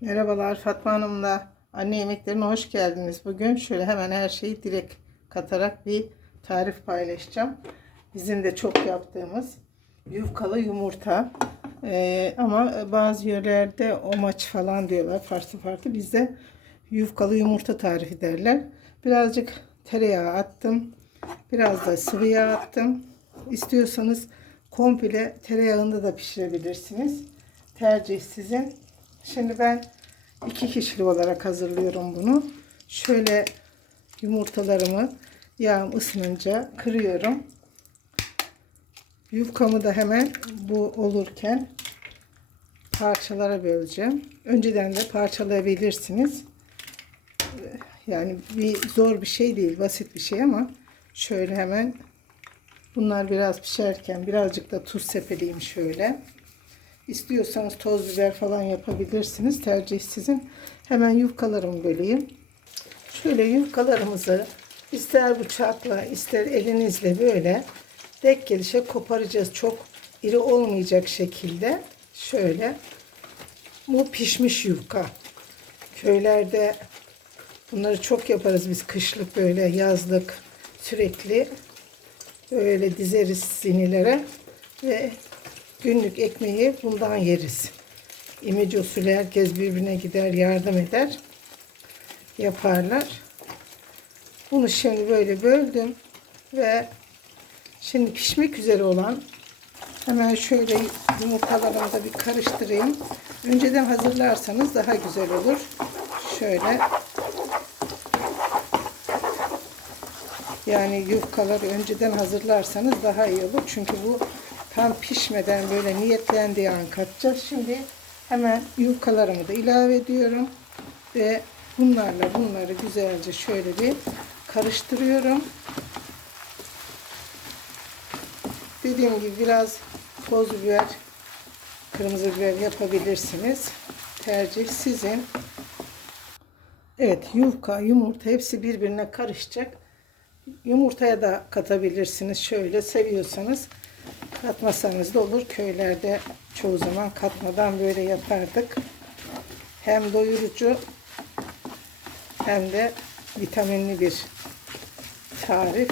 Merhabalar Fatma Hanım'la anne yemeklerine hoş geldiniz. Bugün şöyle hemen her şeyi direkt katarak bir tarif paylaşacağım. Bizim de çok yaptığımız yufkalı yumurta. Ee, ama bazı yerlerde o maç falan diyorlar farklı farklı. Bizde yufkalı yumurta tarifi derler. Birazcık tereyağı attım. Biraz da sıvı yağ attım. İstiyorsanız komple tereyağında da pişirebilirsiniz. Tercih sizin. Şimdi ben iki kişilik olarak hazırlıyorum bunu. Şöyle yumurtalarımı yağım ısınınca kırıyorum. Yufkamı da hemen bu olurken parçalara böleceğim. Önceden de parçalayabilirsiniz. Yani bir zor bir şey değil, basit bir şey ama şöyle hemen bunlar biraz pişerken birazcık da tuz sepeleyeyim şöyle. İstiyorsanız toz biber falan yapabilirsiniz. Tercih sizin. Hemen yufkalarımı böleyim. Şöyle yufkalarımızı ister bıçakla ister elinizle böyle tek gelişe koparacağız. Çok iri olmayacak şekilde. Şöyle. Bu pişmiş yufka. Köylerde bunları çok yaparız biz kışlık böyle yazlık sürekli böyle dizeriz sinilere ve günlük ekmeği bundan yeriz. İmece usulü herkes birbirine gider yardım eder yaparlar. Bunu şimdi böyle böldüm ve şimdi pişmek üzere olan hemen şöyle yumurtalarımı da bir karıştırayım. Önceden hazırlarsanız daha güzel olur. Şöyle yani yufkaları önceden hazırlarsanız daha iyi olur. Çünkü bu tam pişmeden böyle niyetlendiği an katacağız. Şimdi hemen yufkalarımı da ilave ediyorum. Ve bunlarla bunları güzelce şöyle bir karıştırıyorum. Dediğim gibi biraz toz biber, kırmızı biber yapabilirsiniz. Tercih sizin. Evet yufka, yumurta hepsi birbirine karışacak. Yumurtaya da katabilirsiniz. Şöyle seviyorsanız katmasanız da olur. Köylerde çoğu zaman katmadan böyle yapardık. Hem doyurucu hem de vitaminli bir tarif.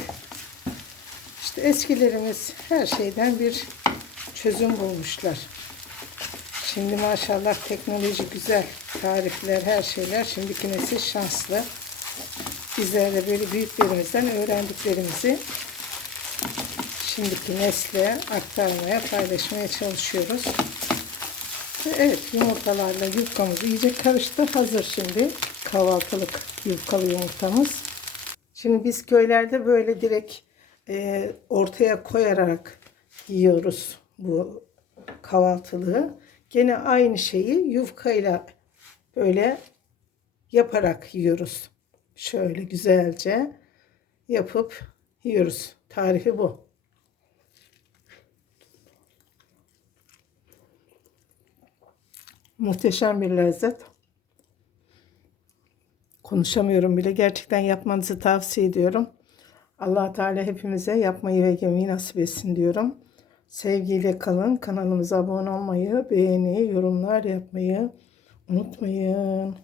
İşte eskilerimiz her şeyden bir çözüm bulmuşlar. Şimdi maşallah teknoloji güzel. Tarifler, her şeyler. Şimdiki nesil şanslı. Bizler de böyle büyüklerimizden öğrendiklerimizi şimdiki nesle aktarmaya, paylaşmaya çalışıyoruz. Ve evet yumurtalarla yufkamız iyice karıştı. Hazır şimdi kahvaltılık yufkalı yumurtamız. Şimdi biz köylerde böyle direkt e, ortaya koyarak yiyoruz bu kahvaltılığı. Gene aynı şeyi yufkayla böyle yaparak yiyoruz. Şöyle güzelce yapıp yiyoruz. Tarifi bu. Muhteşem bir lezzet. Konuşamıyorum bile. Gerçekten yapmanızı tavsiye ediyorum. allah Teala hepimize yapmayı ve yemeği nasip etsin diyorum. Sevgiyle kalın. Kanalımıza abone olmayı, beğeni, yorumlar yapmayı unutmayın.